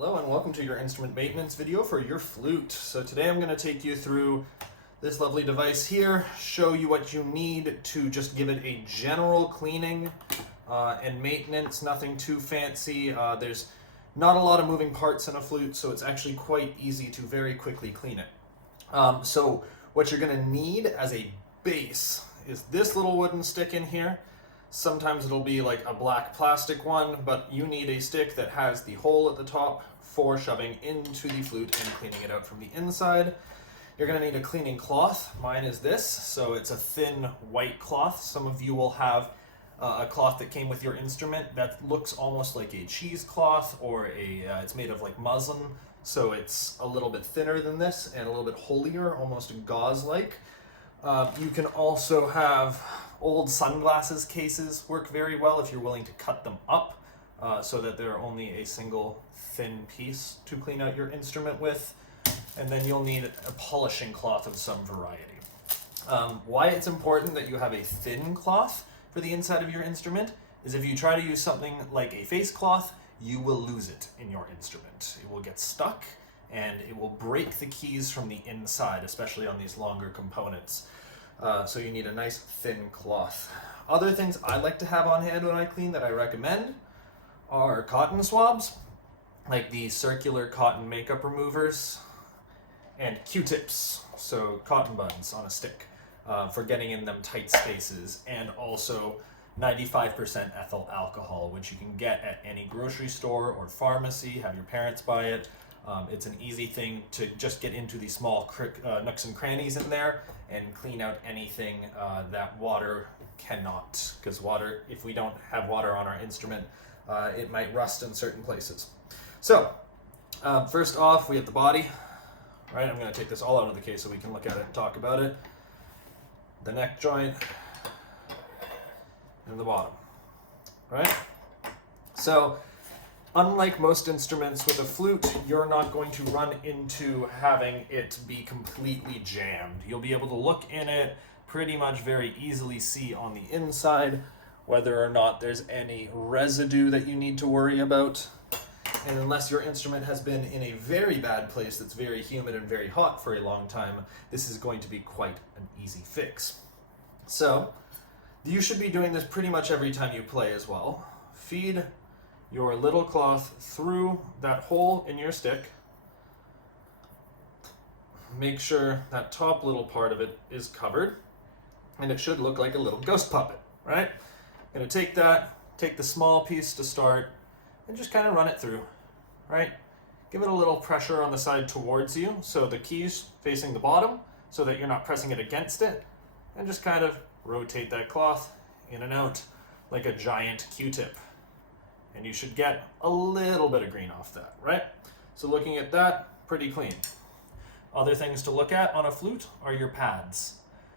Hello and welcome to your instrument maintenance video for your flute. So today I'm going to take you through this lovely device here, show you what you need to just give it a general cleaning and maintenance, nothing too fancy. There's not a lot of moving parts in a flute, so it's actually quite easy to very quickly clean it. So what you're going to need as a base is this little wooden stick in here. Sometimes it'll be like a black plastic one, but you need a stick that has the hole at the top for shoving into the flute and cleaning it out from the inside. You're going to need a cleaning cloth. Mine is this, so it's a thin white cloth. Some of you will have a cloth that came with your instrument that looks almost like a cheesecloth, or it's made of like muslin, so it's a little bit thinner than this and a little bit holier, almost gauze-like. You can also have old sunglasses cases work very well if you're willing to cut them up so that they're only a single thin piece to clean out your instrument with. And then you'll need a polishing cloth of some variety. Why it's important that you have a thin cloth for the inside of your instrument is if you try to use something like a face cloth, you will lose it in your instrument. It will get stuck and it will break the keys from the inside, especially on these longer components. So you need a nice thin cloth. Other things I like to have on hand when I clean that I recommend are cotton swabs, like the circular cotton makeup removers, and Q-tips, so cotton buds on a stick, for getting in them tight spaces, and also 95% ethyl alcohol, which you can get at any grocery store or pharmacy. Have your parents buy it. It's an easy thing to just get into the small nooks and crannies in there and clean out anything that water cannot. Because water, if we don't have water on our instrument, it might rust in certain places. So, first off, we have the body. Right, I'm going to take this all out of the case so we can look at it and talk about it. The neck joint and the bottom. Right? So, unlike most instruments with a flute, you're not going to run into having it be completely jammed. You'll be able to look in it, pretty much very easily see on the inside whether or not there's any residue that you need to worry about. And unless your instrument has been in a very bad place that's very humid and very hot for a long time, this is going to be quite an easy fix. So, you should be doing this pretty much every time you play as well. Feed your little cloth through that hole in your stick. Make sure that top little part of it is covered, and it should look like a little ghost puppet, right? I'm going to take the small piece to start, and just kind of run it through, right? Give it a little pressure on the side towards you, so the key's facing the bottom, so that you're not pressing it against it, and just kind of rotate that cloth in and out like a giant Q-tip. And you should get a little bit of green off that, right? So looking at that, pretty clean. Other things to look at on a flute are your pads.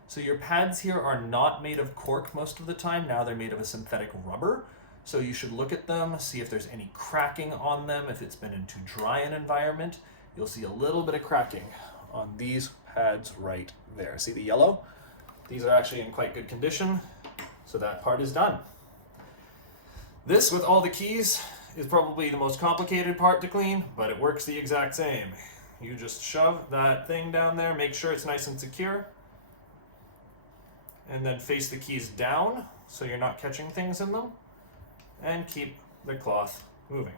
So your pads here are not made of cork most of the time. Now they're made of a synthetic rubber. So you should look at them, see if there's any cracking on them. If it's been in too dry an environment, you'll see a little bit of cracking on these pads right there. See the yellow? These are actually in quite good condition, so that part is done. This, with all the keys, is probably the most complicated part to clean, but it works the exact same. You just shove that thing down there, make sure it's nice and secure, and then face the keys down so you're not catching things in them, and keep the cloth moving.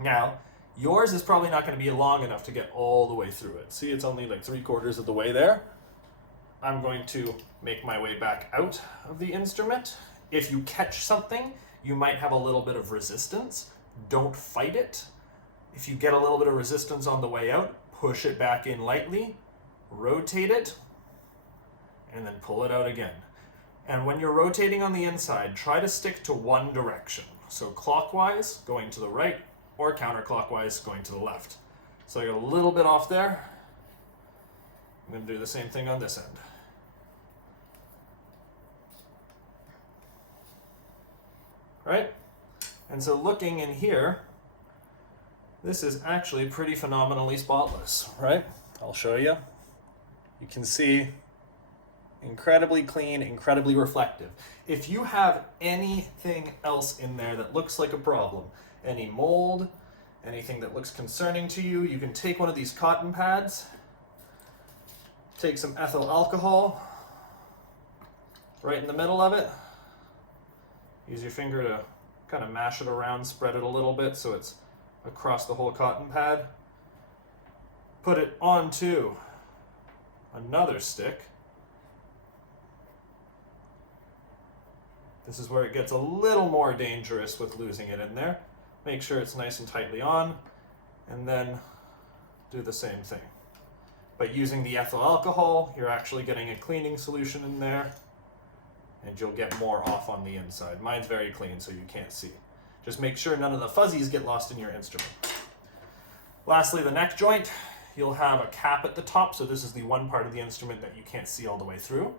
Now, yours is probably not going to be long enough to get all the way through it. See, it's only like 3/4 of the way there. I'm going to make my way back out of the instrument. If you catch something, you might have a little bit of resistance. Don't fight it. If you get a little bit of resistance on the way out, push it back in lightly, rotate it, and then pull it out again. And when you're rotating on the inside, try to stick to one direction. So clockwise, going to the right, or counterclockwise, going to the left. So you're a little bit off there. I'm going to do the same thing on this end. Right? And so looking in here, this is actually pretty phenomenally spotless, right? I'll show you. You can see incredibly clean, incredibly reflective. If you have anything else in there that looks like a problem, any mold, anything that looks concerning to you, you can take one of these cotton pads, take some ethyl alcohol right in the middle of it. Use your finger to kind of mash it around, spread it a little bit so it's across the whole cotton pad. Put it onto another stick. This is where it gets a little more dangerous with losing it in there. Make sure it's nice and tightly on, and then do the same thing. But using the ethyl alcohol, you're actually getting a cleaning solution in there, and you'll get more off on the inside. Mine's very clean, so you can't see. Just make sure none of the fuzzies get lost in your instrument. Lastly, the neck joint. You'll have a cap at the top, so this is the one part of the instrument that you can't see all the way through.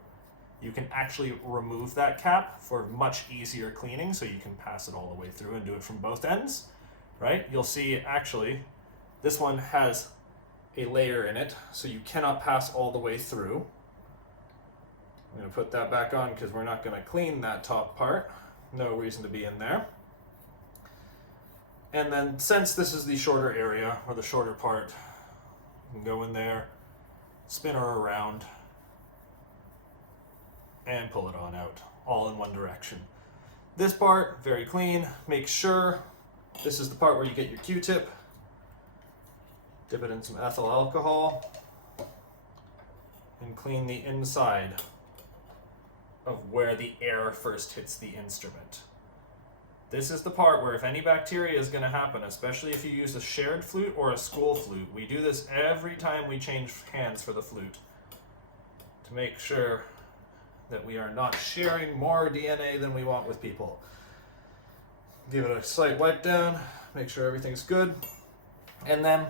You can actually remove that cap for much easier cleaning, so you can pass it all the way through and do it from both ends, right? You'll see actually this one has a layer in it, so you cannot pass all the way through. I'm going to put that back on because we're not going to clean that top part. No reason to be in there. And then since this is the shorter area, or the shorter part, you can go in there, spin her around, and pull it on out, all in one direction. This part, very clean. Make sure this is the part where you get your Q-tip. Dip it in some ethyl alcohol and clean the inside of where the air first hits the instrument. This is the part where if any bacteria is going to happen, especially if you use a shared flute or a school flute. We do this every time we change hands for the flute to make sure that we are not sharing more DNA than we want with people. Give it a slight wipe down, make sure everything's good, and then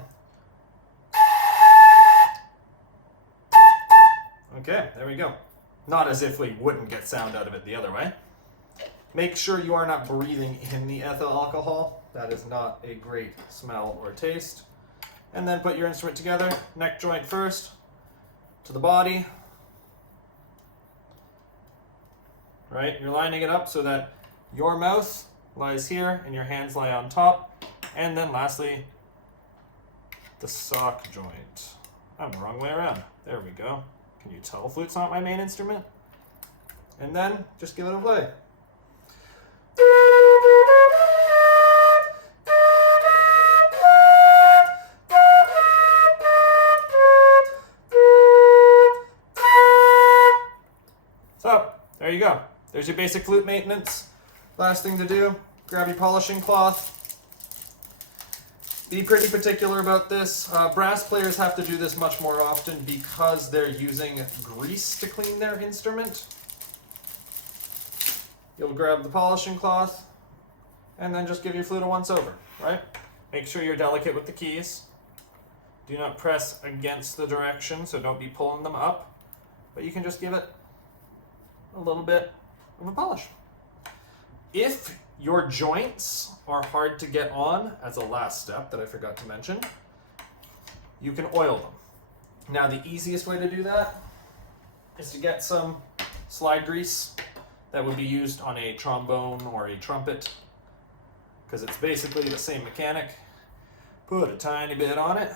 okay, there we go. Not as if we wouldn't get sound out of it the other way. Make sure you are not breathing in the ethyl alcohol. That is not a great smell or taste. And then put your instrument together, neck joint first, to the body. Right? You're lining it up so that your mouth lies here and your hands lie on top. And then lastly, the sock joint. I'm the wrong way around. There we go. Can you tell flute's not my main instrument? And then just give it a play. So, there you go. There's your basic flute maintenance. Last thing to do, grab your polishing cloth. Be pretty particular about this. Brass players have to do this much more often because they're using grease to clean their instrument. You'll grab the polishing cloth and then just give your flute a once over, right? Make sure you're delicate with the keys. Do not press against the direction, so don't be pulling them up, but you can just give it a little bit of a polish. If your joints are hard to get on, as a last step that I forgot to mention, you can oil them. Now the easiest way to do that is to get some slide grease that would be used on a trombone or a trumpet, because it's basically the same mechanic. Put a tiny bit on it,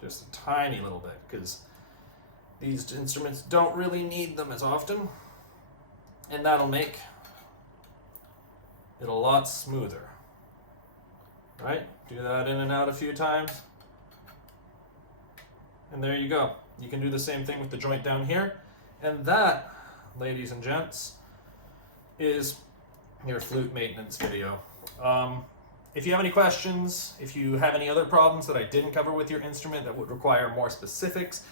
just a tiny little bit, because these instruments don't really need them as often, and that'll make it a lot smoother. Right? Do that in and out a few times. And there you go. You can do the same thing with the joint down here. And that, ladies and gents, is your flute maintenance video. If you have any questions, if you have any other problems that I didn't cover with your instrument that would require more specifics,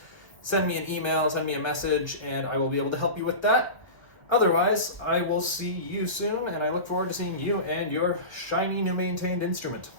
send me an email, send me a message, and I will be able to help you with that. Otherwise, I will see you soon, and I look forward to seeing you and your shiny new maintained instrument.